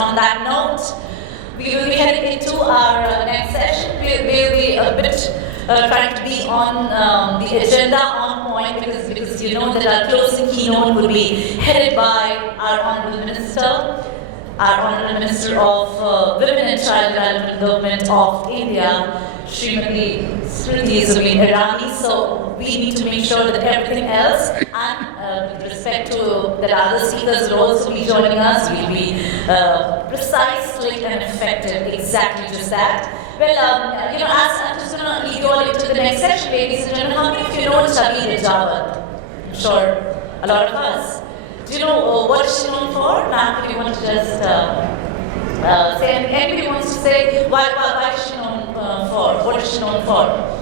On that note, we will be heading into our next session. We'll be a bit trying to be on the agenda on point because you know that our closing keynote will be headed by our Honourable Minister of Women and Child Development Government of India, Srimati Smriti Irani. So we need to make sure that everything else, and with respect to that other speakers will also be joining us, will be precise, slick, and effective. Exactly just that. Well, as I'm just going to lead you all into the next session, ladies and gentlemen, how many of you know Chabi Rajawat? I'm sure a lot of us. Do you know what is she known for? Ma'am, if you want to just say, anybody wants to say why is she known for? What is she known for?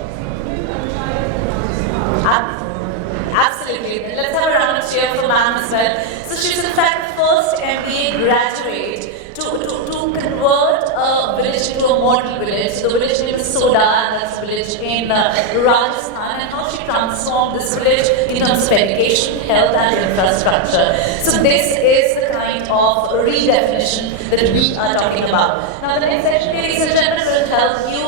Absolutely. Let's have a round of cheer for ma'am as well. So she's in fact the first MBA graduate to convert a village into a model village. The village name is Soda, and that's a village in Rajasthan, and how she transformed this village in terms of education, health, and infrastructure. So this is the kind of redefinition that we are talking about. Now the next session, ladies and gentlemen, will help you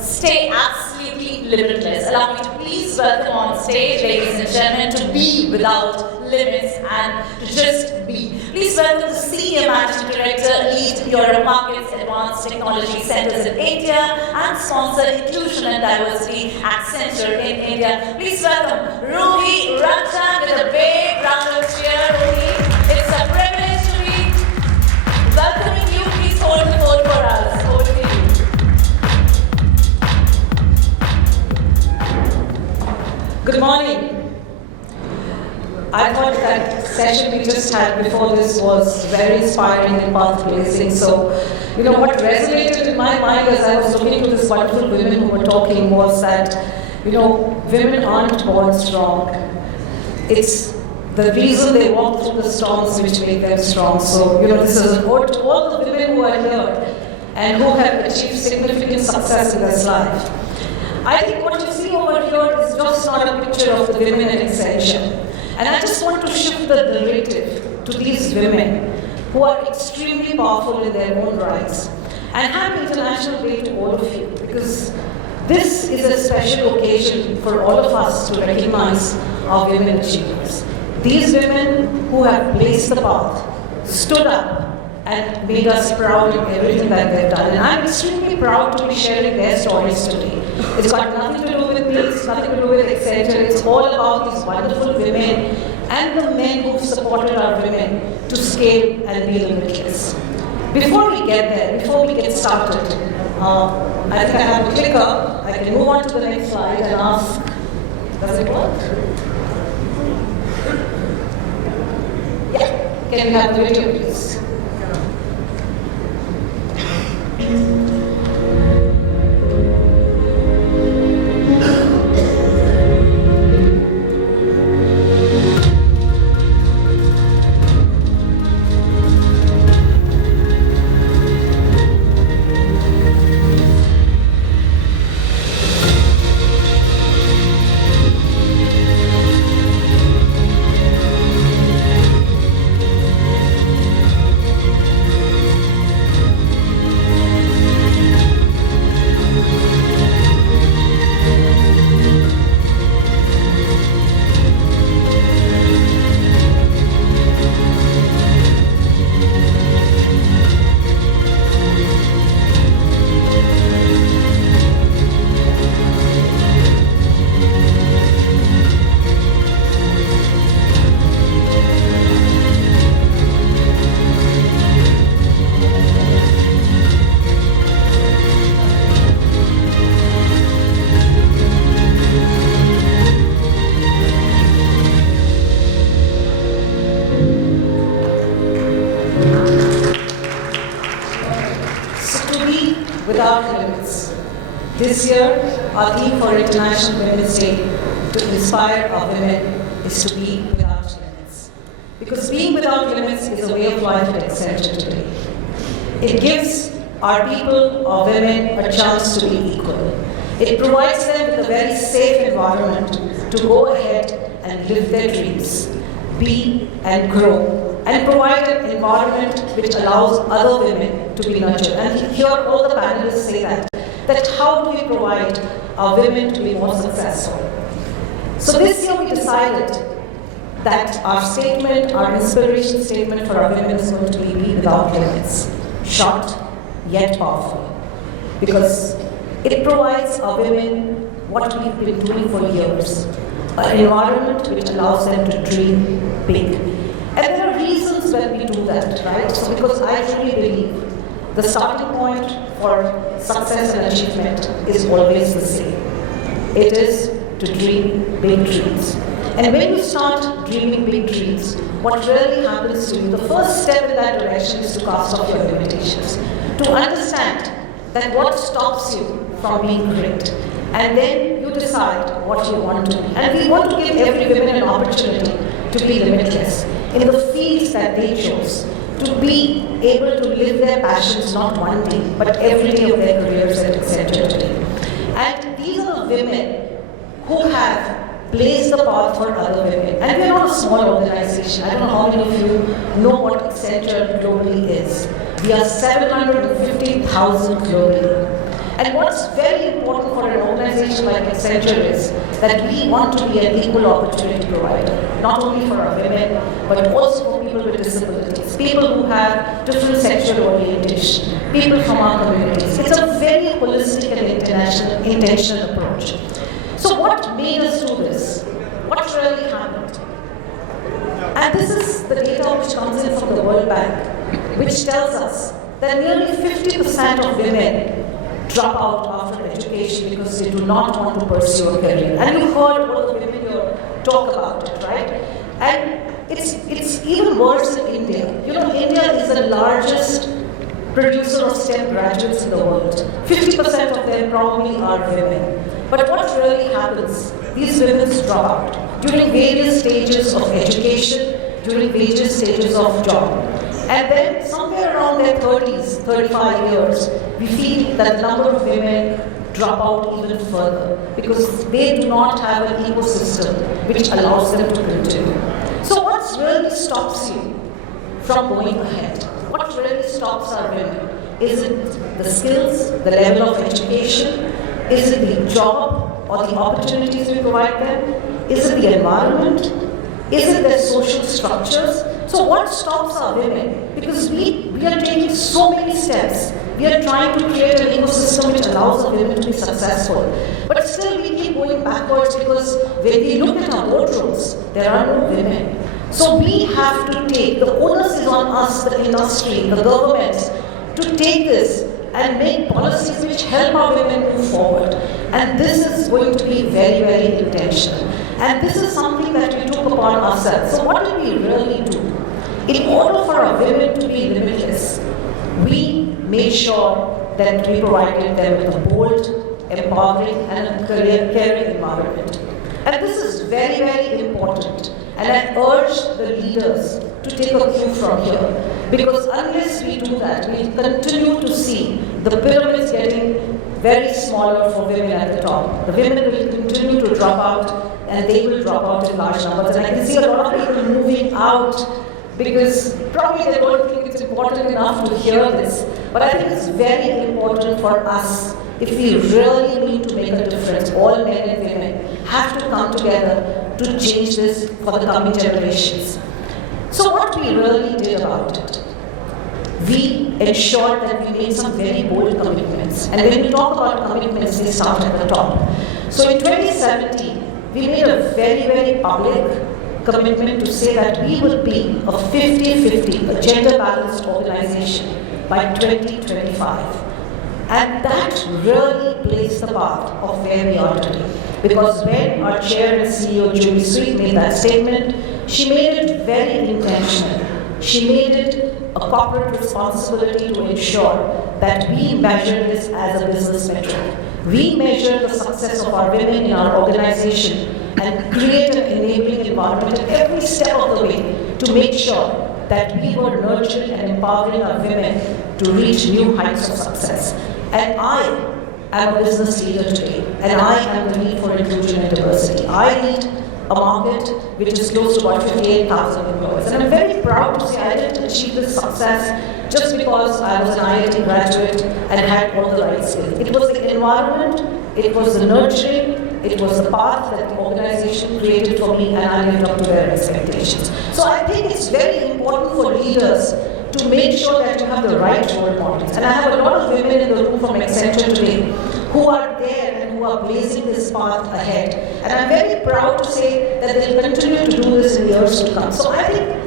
stay absolutely limitless. Allow me to please welcome on stage, ladies and gentlemen, to be without limits and to just be. Please welcome the Senior Managing Director, Lead Europe Markets Advanced Technology Centers in India and sponsor Inclusion and Diversity at Center in India. Please welcome Ruhi Ranjan with a big round of cheer. Ruhi, it's a privilege to be welcoming you. Please hold the fort for us. Over to you. Good morning. I thought that session we just had before this was very inspiring and path-blazing. So, what resonated in my mind as I was looking to these wonderful women who were talking was that, women aren't born strong. It's the reason they walk through the storms which make them strong. So, this is an ode to all the women who are here and who have achieved significant success in this life. I think what you see over here is just not a picture of the women in Accenture. And I just want to shift the narrative to these women who are extremely powerful in their own rights. And happy International Day to all of you, because this is a special occasion for all of us to recognize our women achievers. These women who have blazed the path, stood up, and made us proud in everything that they've done. And I'm extremely proud to be sharing their stories today. It's got nothing to do with me, it's nothing to do with Accenture. It's all about these wonderful women and the men who've supported our women to scale and be limitless. Before we get there, before we get started, I think I have a clicker. I can move on to the next slide and ask, does it work? Yeah, can we have the video please? This year, our theme for International Women's Day to inspire our women is to be without limits. Because being without limits is a way of life at Accenture today. It gives our people, our women, a chance to be equal. It provides them with a very safe environment to go ahead and live their dreams, be and grow and provide an environment which allows other women to be nurtured. And here all the panelists say that how do we provide our women to be more successful? So this year we decided that our statement, our inspiration statement for our women is going to be without limits, short yet powerful, because it provides our women what we've been doing for years, an environment which allows them to dream big. And there are reasons when we do that, right? So because I truly believe the starting point for success and achievement is always the same. It is to dream big dreams. And when you start dreaming big dreams, what really happens to you, the first step in that direction is to cast off your limitations, to understand that what stops you from being great. And then you decide what you want to be. And we want to give every woman an opportunity to be limitless in the fields that they chose, to be able to live their passions not one day, but every day of their careers at Accenture today. And these are the women who have blazed the path for other women. And we're not a small organization. I don't know how many of you know what Accenture globally is. We are 750,000 globally. And what's very important for an organization like Accenture is that we want to be an equal opportunity provider, not only for our women, but also for people with disabilities, people who have different sexual orientation, people from our communities. It's a very holistic and intentional approach. So what made us do this? What really happened? And this is the data which comes in from the World Bank, which tells us that nearly 50% of women drop out after education because they do not want to pursue a career. And you've heard all the women here talk about it, right? And it's even worse in India. You know, India is the largest producer of STEM graduates in the world. 50% of them probably are women. But what really happens, these women drop out during various stages of education, during various stages of job. And then somewhere around their 30s, 35 years, we feel that the number of women drop out even further because they do not have an ecosystem which allows them to continue. So what really stops you from going ahead? What really stops our women? Is it the skills, the level of education? Is it the job or the opportunities we provide them? Is it the environment? Is it their social structures? So what stops our women? Because we are taking so many steps. We are trying to create an ecosystem which allows our women to be successful. But still we keep going backwards because when we look at our boardrooms, there are no women. So we have to take, the onus is on us, the industry, the governments, to take this and make policies which help our women move forward. And this is going to be very, very intentional. And this is something that we took upon ourselves. So what did we really do? In order for our women to be limitless, we made sure that we provided them with a bold, empowering, and a caring environment. And this is very, very important. And I urge the leaders to take a cue from here. Because unless we do that, we continue to see the pyramids getting very smaller for women at the top. The women will continue to drop out, and they will drop out in large numbers. And I can see a lot of people moving out because probably they don't think it's important enough to hear this. But I think it's very important for us, if we really need to make a difference, all men and women have to come together to change this for the coming generations. So what we really did about it? We ensured that we made some very bold commitments. And when we talk about commitments, they start at the top. So in 2017, we made a very, very public commitment to say that we will be a 50-50, a gender-balanced organization by 2025. And that really plays the part of where we are today. Because when our chair and CEO, Julie Sweet, made that statement, she made it very intentional. She made it a corporate responsibility to ensure that we measure this as a business metric. We measure the success of our women in our organization and create an enabling environment at every step of the way to make sure that we were nurturing and empowering our women to reach new heights of success. And I am a business leader today, and I am the lead for inclusion and diversity. I lead a market which is close to about 58,000 employees. And I'm very proud to say didn't achieve this success just because I was an IIT graduate and had all the right skills. It was the environment, it was the nurturing, it was the path that the organization created for me, and I lived up to their expectations. So I think it's very important for leaders to make sure that you have the right role models. And I have a lot of women in the room from Accenture today who are there and who are blazing this path ahead. And I'm very proud to say that they'll continue to do this in years to come. So I think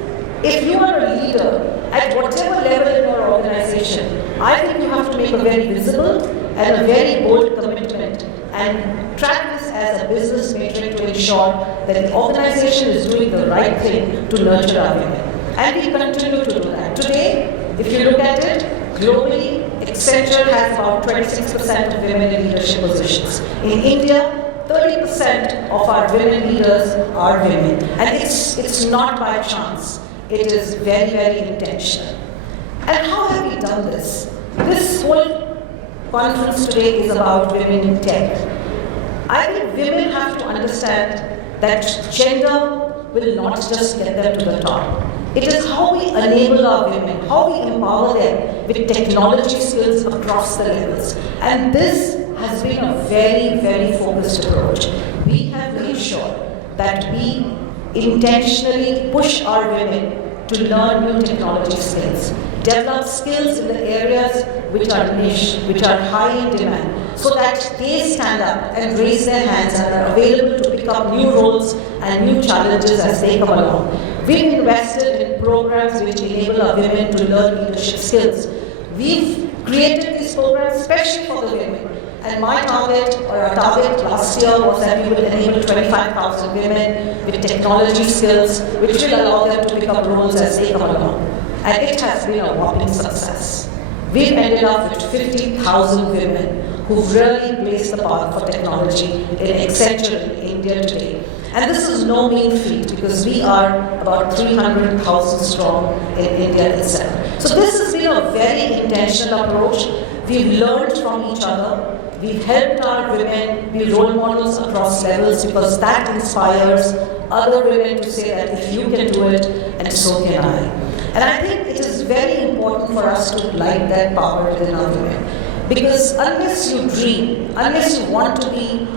if you are a leader at whatever level in your organization, I think you have to make a very visible and a very bold commitment and track this as a business metric to ensure that the organization is doing the right thing to nurture our women. And we continue to do that. Today, if you look at it, globally, Accenture has about 26% of women in leadership positions. In India, 30% of our women leaders are women. And it's not by chance. It is very, very intentional. And how have we done this? This whole conference today is about women in tech. I think women have to understand that gender will not just get them to the top. It is how we enable our women, how we empower them with technology skills across the levels. And this has been a very, very focused approach. We have made sure that we intentionally push our women to learn new technology skills, develop skills in the areas which are niche, which are high in demand, so that they stand up and raise their hands and are available to pick up new roles and new challenges as they come along. We've invested in programs which enable our women to learn leadership skills. We've created these programs especially for the women. And my target, or our target last year, was that we will enable 25,000 women with technology skills, which will allow them to pick up roles as they come along. And it has been a whopping success. We've ended up with 50,000 women who've really blazed the path for technology in Accenture in India today. And this is no mean feat because we are about 300,000 strong in India itself. So this has been a very intentional approach. We've learned from each other. We've helped our women be role models across levels because that inspires other women to say that if you can do it, and so can I. And I think it is very important for us to light that power within our women. Because unless you dream, unless you want to be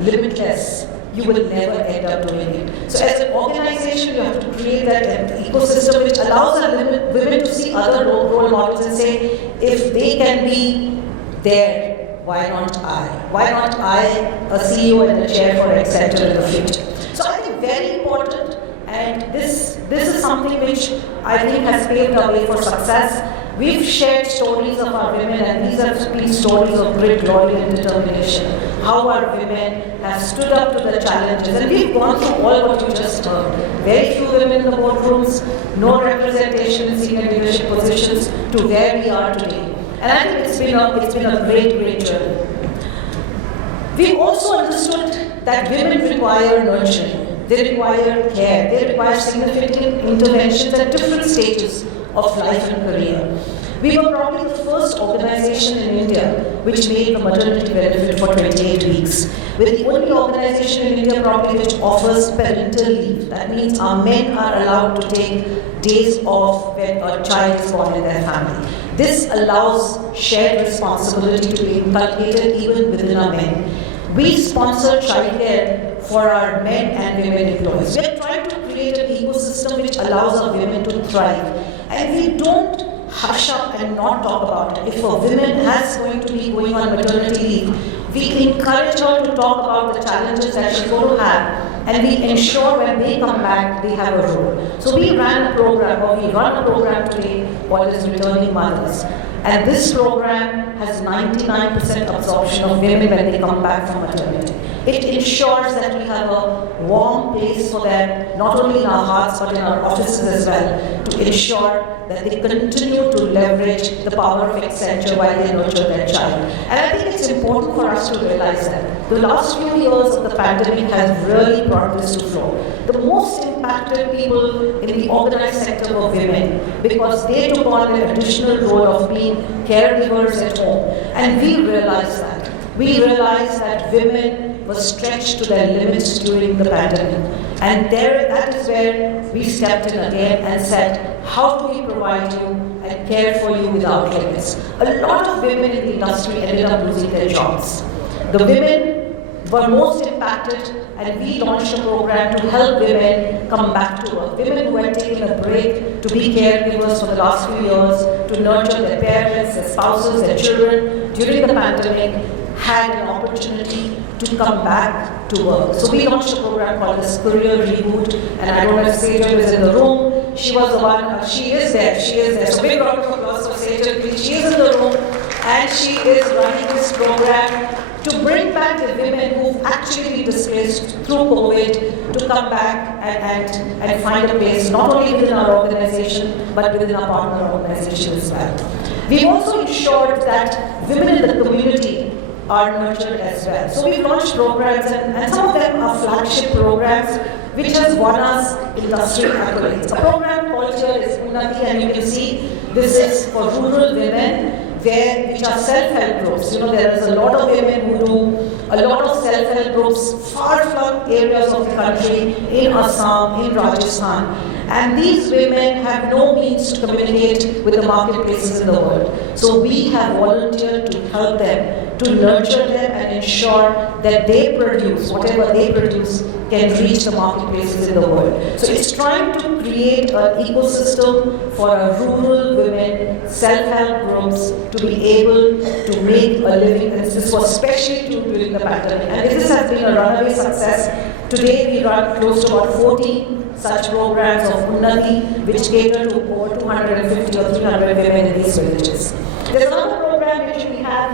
limitless, you will never end up doing it. So as an organization, you have to create that ecosystem which allows our women to see other role models and say, if they can be there, why not I? Why not I, a CEO and a chair for Accenture in the future? So I think very important, and this is something which I think has paved our way for success. We've shared stories of our women, and these have been stories of great glory and determination. How our women have stood up to the challenges, and we've gone through all what you just heard. Very few women in the boardrooms, no representation in senior leadership positions, to where we are today. And I think it's been a great, great journey. We've also understood that women require nurturing, they require care, they require significant interventions at different stages of life and career. We were probably the first organization in India which made the maternity benefit for 28 weeks. We're the only organization in India probably which offers parental leave. That means our men are allowed to take days off when a child is born in their family. This allows shared responsibility to be inculcated even within our men. We sponsor childcare for our men and women employees. We are trying to create an ecosystem which allows our women to thrive. And we don't hush up and not talk about it. If a woman is going to be going on maternity leave, we encourage her to talk about the challenges that she's going to have, and we ensure when they come back, they have a role. So we run a program today called as Returning Mothers. And this program has 99% absorption of women when they come back from maternity. It ensures that we have a warm place for them, not only in our hearts but in our offices as well, to ensure that they continue to leverage the power of Accenture while they nurture their child. And I think it's important for us to realize that. The last few years of the pandemic has really brought this to floor. The most impacted people in the organized sector were women because they took on an additional role of being caregivers at home. And we realized that. We realized that women were stretched to their limits during the pandemic. And that is where we stepped in again and said, how do we provide you and care for you without limits. A lot of women in the industry ended up losing their jobs. The women were most impacted, and we launched a program to help women come back to work. Women who had taken a break to be caregivers for the last few years, to nurture their parents, their spouses, their children during the pandemic, had an opportunity to come back to work. So we launched a program called this Career Reboot, and I don't know if Sejal is in the room. She was the one, she is there. So big round of applause for Sejal, please. She is in the room, and she is running this program to bring back the women who've actually been displaced through COVID to come back and find a place, not only within our organization, but within our partner organization as well. We've also ensured that women in the community are nurtured as well. So we've launched programs, and some of them are flagship programs, which has won us industry accolades. A program called here is Unnati, and you can see this is for rural women, which are self-help groups. There is a lot of women who do a lot of self-help groups, far-flung areas of the country, in Assam, in Rajasthan. And these women have no means to communicate with the marketplaces in the world. So we have volunteered to help them, to nurture them and ensure that they produce, whatever they produce, can reach the marketplaces in the world. So it's trying to create an ecosystem for our rural women, self-help groups to be able to make a living. And this was especially true during the pandemic. And this has been a runaway success. Today we run close to about 40 such programs of Unnati, which cater to over 250 or 300 women in these villages. There's another program which we have,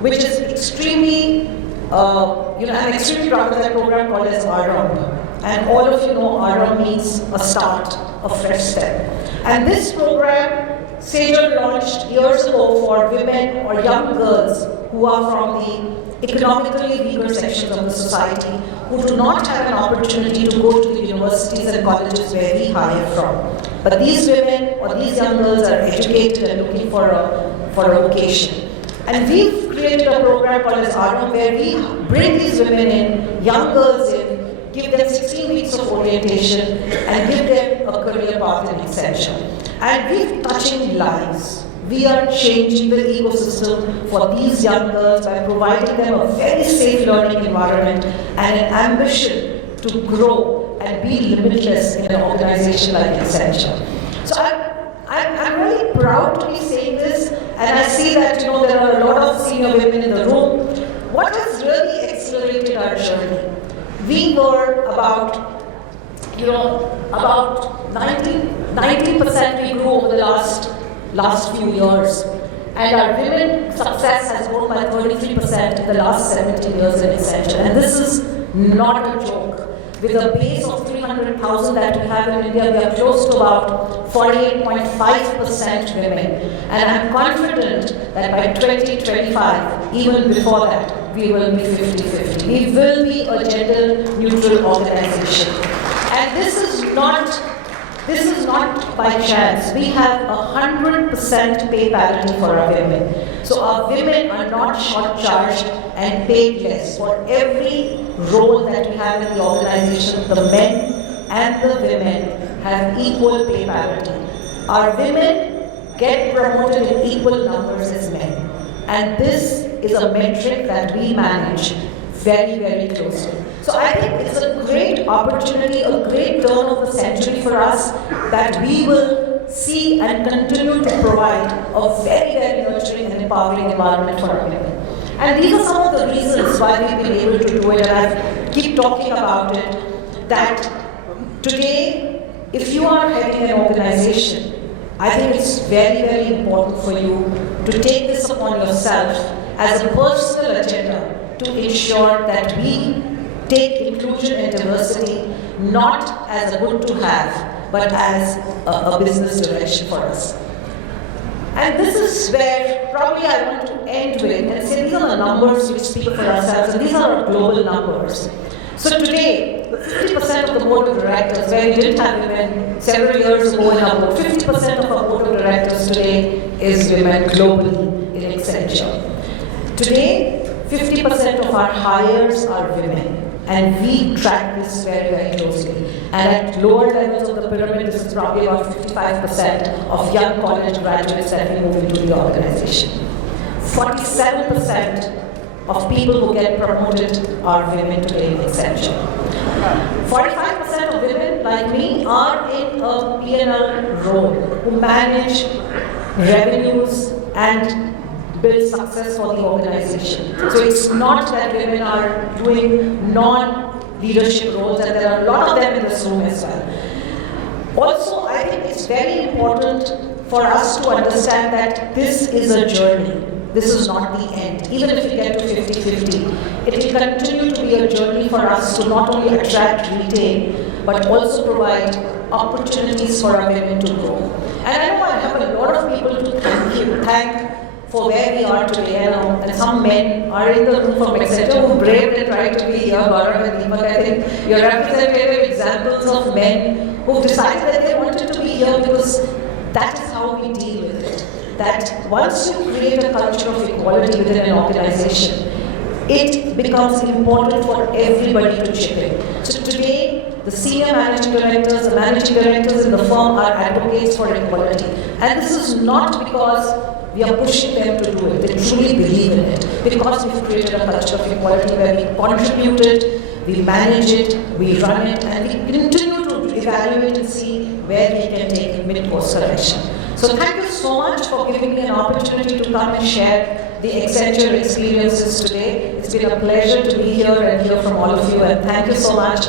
which is extremely, I'm extremely proud of that program called as Aram. And all of you know Aram means a start, a fresh step. And this program, Sejal launched years ago for women or young girls who are from the economically weaker sections of the society, who do not have an opportunity to go to the universities and colleges where we hire from. But these women or these young girls are educated and looking for a vocation. And we've created a program called as Aram, where we bring these women in, young girls in, give them 16 weeks of orientation and give them a career path in Accenture. And we're touching lives. We are changing the ecosystem for these young girls by providing them a very safe learning environment and an ambition to grow and be limitless in an organization like Accenture. So I'm really proud to be saying this, and I see that there are a lot of senior women in the room. What has really accelerated our journey? We were about 19% we grew over the last few years. And our women success has grown by 33% in the last 17 years in Accenture. And this is not a joke. With a base of 300,000 that we have in India, we are close to about 48.5% women. And I'm confident that by 2025, even before that, we will be 50-50. We will be a gender-neutral organization. And this is not by chance. We have 100% pay parity for our women. So our women are not short-charged and paid less. For every role that we have in the organization, the men and the women have equal pay parity. Our women get promoted in equal numbers as men. And this is a metric that we manage very, very closely. So I think it's a great opportunity, a great turn of the century for us, that we will see and continue to provide a very, very nurturing and empowering environment for our women. And these are some of the reasons why we've been able to do it, and I keep talking about it, that today, if you are heading an organization, I think it's very, very important for you to take this upon yourself as a personal agenda to ensure that we take inclusion and diversity not as a good to have, but as a business direction for us. And this is where probably I want to end with and say these are the numbers which speak for ourselves, and these are our global numbers. So today, 50% of the board of directors, where we didn't have women several years ago in our board, 50% of our board of directors today is women globally in Accenture. Today, 50% of our hires are women, and we track this very, very closely. And at lower levels of the pyramid, this is probably about 55% of young college graduates that we move into the organization. 47% of people who get promoted are women today in Accenture. 45% of women, like me, are in a P&L role, who manage revenues and build success for the organization. So it's not that women are doing non-leadership roles, and there are a lot of them in this room as well. Also, I think it's very important for us to understand that this is a journey. This is not the end. Even if we get to 50-50, it will continue to be a journey for us to not only attract, retain, but also provide opportunities for our women to grow. And I know I have a lot of people to thank for where we are today. And some men are in the room from Accenture who braved and tried to be here. Gaurav and Deepak, I think you're representative examples of men who've decided that they wanted to be here because that is how we deal with it. That once you create a culture of equality within an organization, it becomes important for everybody to chip in. So today, the senior managing directors, the managing directors in the firm are advocates for equality. And this is not because we are pushing them to do it. They truly believe in it. Because we've created a culture of equality where we contribute it, we manage it, we run it, and we continue to evaluate and see where we can take mid-course correction. So thank you so much for giving me an opportunity to come and share the Accenture experiences today. It's been a pleasure to be here and hear from all of you, and thank you so much.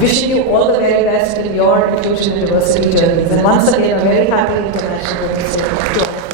Wishing you all the very best in your inclusion and diversity journeys. And once again, a very happy International Women's Day to all.